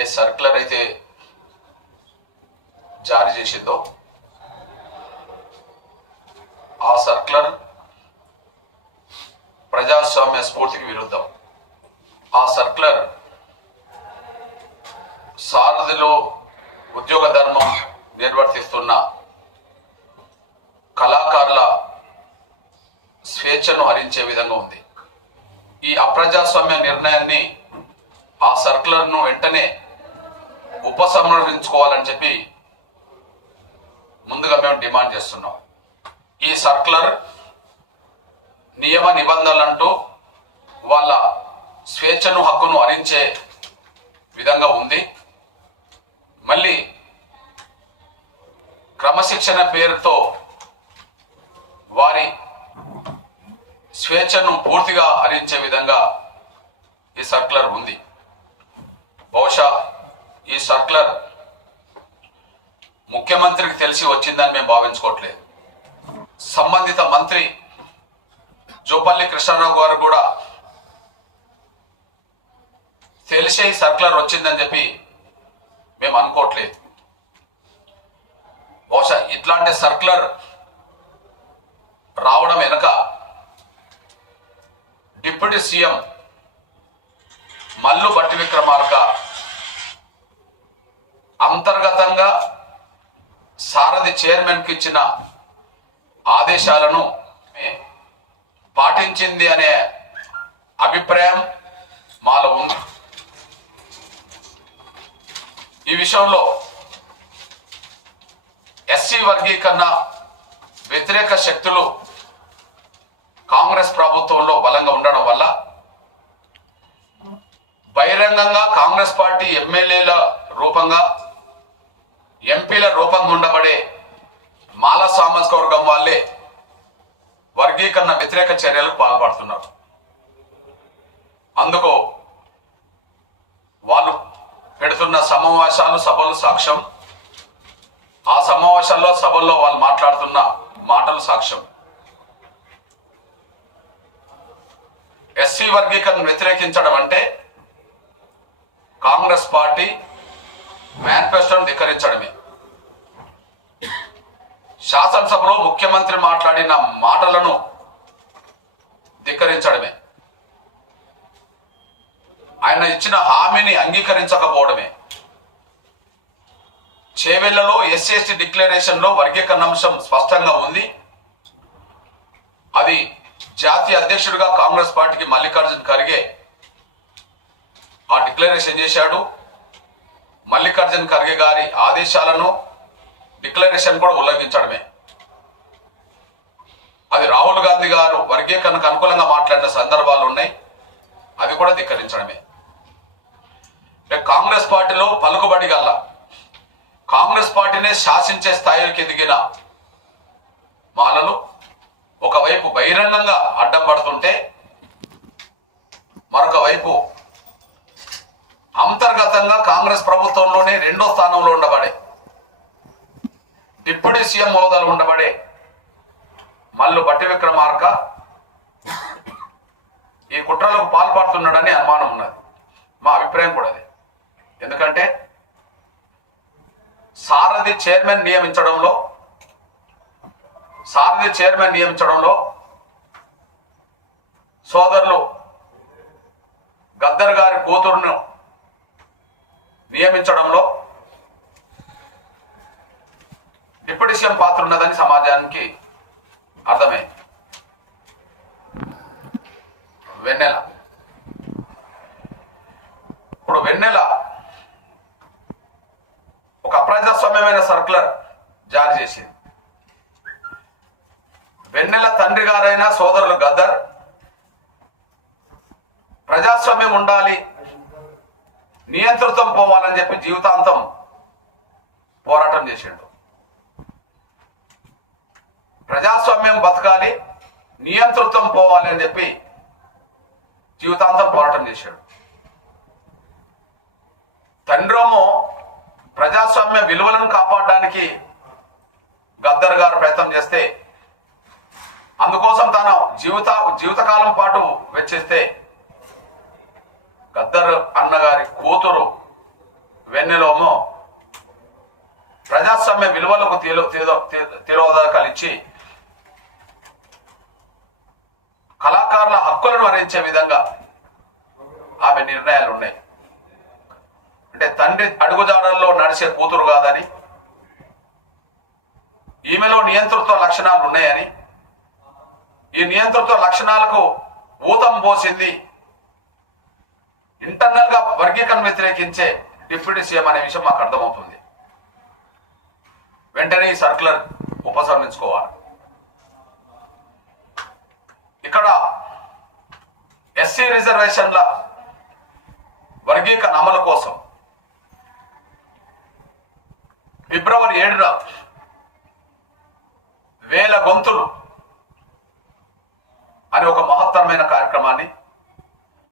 ఏ circular అయితే జారీ చేసిందో ఆ సర్క్యులర్ ప్రజాస్వామ్య స్ఫూర్తికి విరుద్ధం. ఆ సర్క్యులర్ సారథిలో ఉద్యోగ ధర్మం నిర్వర్తిస్తున్న కళాకారుల స్వేచ్ఛను హరించే విధంగా ఉంది. ఈ అప్రజాస్వామ్య నిర్ణయాన్ని ఆ సర్క్యులర్ను వెంటనే ఉపసంహరించుకోవాలని చెప్పి ముందుగా మేము డిమాండ్ చేస్తున్నాం. ఈ సర్క్యులర్ నియమ నిబంధనలంటూ వాళ్ళ స్వేచ్ఛను హక్కును హరించే విధంగా ఉంది. మళ్ళీ క్రమశిక్షణ పేరుతో వారి స్వేచ్ఛను పూర్తిగా హరించే విధంగా ఈ సర్క్యులర్ ఉంది. బహుశా ఈ సర్క్యులర్ ముఖ్యమంత్రికి తెలిసి వచ్చిందని మేము భావించుకోవట్లేదు. సంబంధిత మంత్రి జూపల్లి కృష్ణారావు గారు కూడా తెలిసే ఈ సర్క్యులర్ వచ్చిందని చెప్పి మేము అనుకోవట్లేదు. బహుశా ఇట్లాంటి సర్క్యులర్ రావడం వెనుక డిప్యూటీ సీఎం మల్లు భట్టి విక్రమార్క అంతర్గతంగా సారథి చైర్మన్ కి ఇచ్చిన ఆదేశాలను పాటించింది అనే అభిప్రాయం మాలో ఉంది. ఈ విషయంలో ఎస్సీ వర్గీకరణ వ్యతిరేక శక్తులు కాంగ్రెస్ ప్రభుత్వంలో బలంగా ఉండడం వల్ల బహిరంగంగా కాంగ్రెస్ పార్టీ ఎమ్మెల్యేల రూపంగా ఎంపీల రూపంగా ఉండబడే మాల సామాజిక వర్గం వాళ్ళే వర్గీకరణ వ్యతిరేక చర్యలకు పాల్పడుతున్నారు. అందుకు వాళ్ళు పెడుతున్న సమావేశాలు సభలు సాక్ష్యం. ఆ సమావేశాల్లో సభల్లో వాళ్ళు మాట్లాడుతున్న మాటలు సాక్ష్యం. ఎస్సీ వర్గీకరణ వ్యతిరేకించడం అంటే కాంగ్రెస్ పార్టీ మేనిఫెస్టోను ధిక్కరించడమే. శాసనసభలో ముఖ్యమంత్రి మాట్లాడిన మాటలను ధిక్కరించడమే. ఆయన ఇచ్చిన హామీని అంగీకరించకపోవడమే. చేవెళ్లలో ఎస్సీ ఎస్టీ డిక్లరేషన్ లో వర్గీకరణ అంశం స్పష్టంగా ఉంది. అది జాతీయ అధ్యక్షుడిగా కాంగ్రెస్ పార్టీకి మల్లికార్జున్ ఖర్గే ఆ డిక్లరేషన్ చేశాడు. మల్లికార్జున్ ఖర్గే గారి ఆదేశాలను డిక్లరేషన్ కూడా ఉల్లంఘించడమే. అది రాహుల్ గాంధీ గారు వర్గీకరణకు అనుకూలంగా మాట్లాడిన సందర్భాలు ఉన్నాయి. అది కూడా ధిక్కరించడమే. కాంగ్రెస్ పార్టీలో పలుకుబడి గల కాంగ్రెస్ పార్టీనే శాసించే స్థాయికి ఎదిగిన మాలలు ఒకవైపు బహిరంగంగా అడ్డం పడుతుంటే మరొక వైపు అంతర్గతంగా కాంగ్రెస్ ప్రభుత్వంలోనే రెండో స్థానంలో ఉండబడే డిప్యూటీ సీఎం హోదాలో ఉండబడే మల్లు భట్టి విక్రమార్క ఈ కుట్రలకు పాల్పడుతున్నాడని అనుమానం ఉన్నది. మా అభిప్రాయం కూడా అది. ఎందుకంటే సారథి చైర్మన్ నియమించడంలో సోదరులు గద్దర్ గారి కూతురును నియమించడంలో డిప్యూటీ సీఎం పాత్ర ఉన్నదని సమాజానికి అర్థమైంది. వెన్నెల ఇప్పుడు ఒక అప్రజాస్వామ్యమైన సర్క్యులర్ జారీ చేసింది. వెన్నెల తండ్రి గారైన సోదరులు గద్దర్ ప్రజాస్వామ్యం ఉండాలి, నియంతృత్వం పోవాలని చెప్పి జీవితాంతం పోరాటం చేసిండు. ప్రజాస్వామ్యం బతకాలి, నియంతృత్వం పోవాలి అని చెప్పి జీవితాంతం పోరాటం చేశాడు. తండ్రేమో ప్రజాస్వామ్య విలువలను కాపాడడానికి గద్దర్ గారు ప్రయత్నం చేస్తే, అందుకోసం తన జీవితకాలం పాటు వెచ్చిస్తే, గద్దర్ అన్నగారి కూతురు వెన్నెలోమో ప్రజాస్వామ్య విలువలకు తిరోధాకాలు ఇచ్చి కళాకారుల హక్కులను హరించే విధంగా ఆమె నిర్ణయాలు ఉన్నాయి. అంటే తండ్రి అడుగుజాడల్లో నడిచే కూతురు కాదని, ఈమెలో నియంతృత్వ లక్షణాలు ఉన్నాయని, ఈ నియంతృత్వ లక్షణాలకు ఊతం పోసింది ఇంటర్నల్ గా వర్గీకరణ వ్యతిరేకించే డిప్యూటీ సీఎం అనే విషయం మాకు అర్థమవుతుంది. వెంటనే ఈ సర్క్యులర్ ఉపసంహరించుకోవాలి. ఇక్కడ ఎస్సీ రిజర్వేషన్ల వర్గీకరణ అమలు కోసం ఫిబ్రవరి 7న 1000 గొంతులు అనే ఒక మహత్తరమైన కార్యక్రమాన్ని